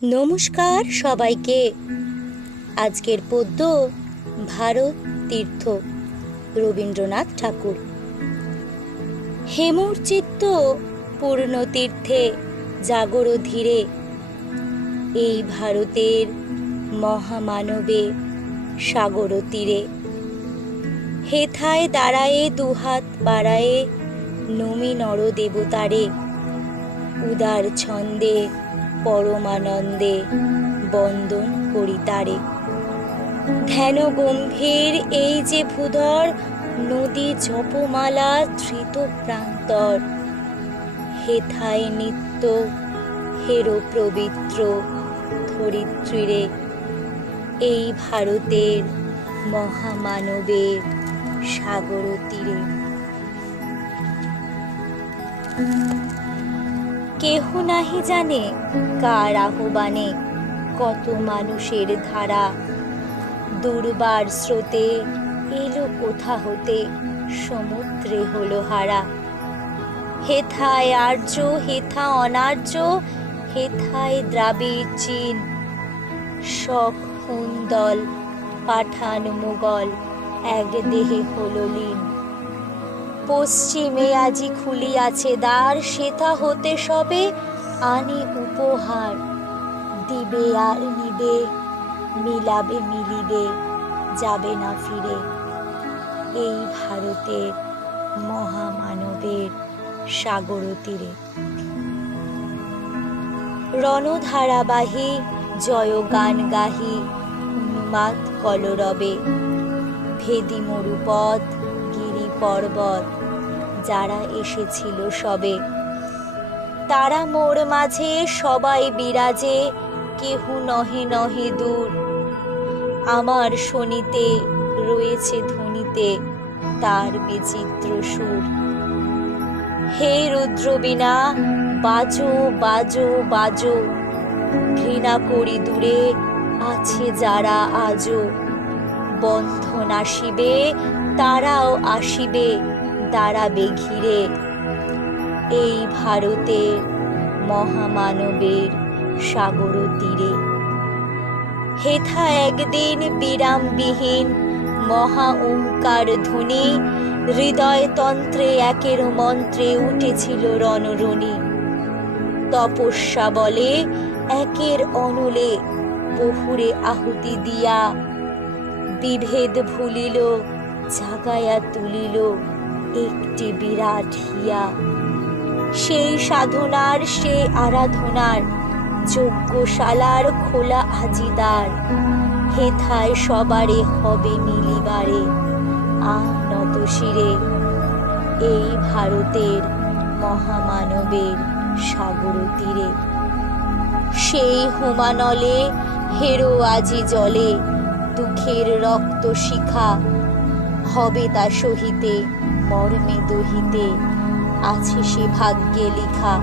নমস্কার সবাইকে। আজকের পদ্য ভারত তীর্থ, রবীন্দ্রনাথ ঠাকুর। হেমুর চিত্ত পূর্ণ তীর্থে জাগর ধীরে, এই ভারতের মহামানবে সাগর তীরে। হেথায় দাঁড়ায়ে দুহাত বাড়ায়ে নমি নর দেবতারে, উদার ছন্দে পরমানন্দে বন্দন করি তারে। ধ্যান গম্ভীর এই যে ভূধর, নদী জপমালা ধৃত প্রান্তর। হেথায় নিত্য হেরো পবিত্র ধরিত্রীরে, এই ভারতের মহামানবের সাগর তীরে। কেহ নাহি জানে কার আহ্বানে কত মানুষের ধারা, দুর্বার স্রোতে এলো কোথা হতে সমুদ্রে হলো হারা। হেথায় আর্য হেথা অনার্য, হেথায় দ্রাবিড় চীন, শক হুন দল পাঠান মুগল এক দেহে হলো লীন। পশ্চিমে আজি খুলিয়াছে দ্বার, সেথা হতে সবে আনে উপহার। দিবে আর নিবে, মিলাবে মিলিবে, যাবে না ফিরে, এই ভারতের মহামানবের সাগর তীরে। রণধারাবাহী জয় গান গাহি, উন্মাদ কলরবে। ভেদি মরুপথ গিরি পর্বত, যারা এসেছিল সবে। তারা মোর মাঝে সবাই বিরাজে, কেহু নহে নহে দূর। আমার শনিতে রয়েছে ধ্বনিতে তার বিচিত্র সুর। হে রুদ্রবীণা বাজো বাজো বাজো, ঘৃণা করি দূরে আছে যারা আজও। বন্ধন আসিবে তারাও আসিবে, দাঁড়াবে ঘিরে, এই ভারতের মহামানবের সাগর তীরে। হেথা একদিন বিরামবিহীন মহা ওঙ্কার ধ্বনি, হৃদয় তন্ত্রে একের মন্ত্রে উঠেছিল রণরণি। তপস্যা বলে একের অনলে বহুরে আহুতি দিয়া, বিভেদ ভুলিল জাগায়া তুলিল একটি বিরাট হিয়া। সেই সাধনার সে আরাধনার যজ্ঞশালার খোলা আজিদার। হেথায় সবারে হবে মিলিবারে আনত শিরে, এই ভারতের মহামানবের সাগর তীরে। সেই হুমানলে হেরো আজি জলে, দুঃখের রক্ত শিখা হবে তা সহিতে মর্মে দহিতে, আছে সে ভাগ্যে লিখা।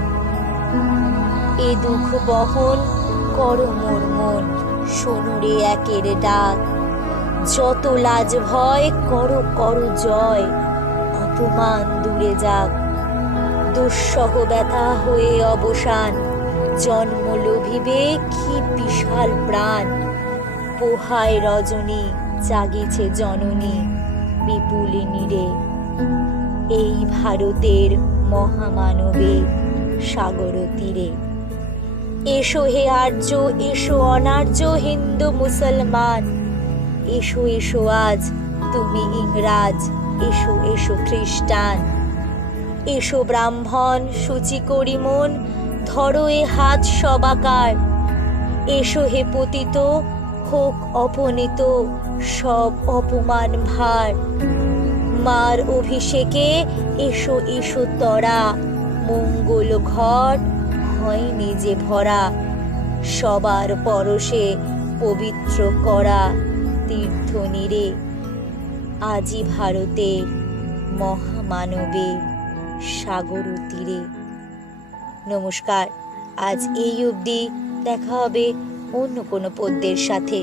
এ দুঃখ বহন কর মোর মন, শোনরে একের ডাক। যত লাজ ভয় করো করো জয়, অপমান দূরে যাক। দুঃসহ ব্যথা হয়ে অবসান, জন্ম লোভিবে কি বিশাল প্রাণ। পোহায় রজনী জাগিছে জননী বিপুলিনী রে, এই ভারতের মহামানবের সাগর তীরে। এসো হে আর্য, এসো অনার্য, হিন্দু মুসলমান। এসো এসো আজ তুমি ইংরাজ, এসো এসো খ্রিস্টান। এসো ব্রাহ্মণ সূচি করি মন, ধরো এ হাত সবাকার। এসো হে পতিত হোক অপনীত সব অপমান ভার। মার অভিষেকে এসো এসো তরা, মঙ্গল ঘট হয় নিজে ভরা। সবার পরশে পবিত্র করা তীর্থ নীরে, আজি ভারতের মহামানবের সাগর তীরে। নমস্কার, আজ এই অবধি। দেখা হবে অন্য কোনো পদ্যের সাথে।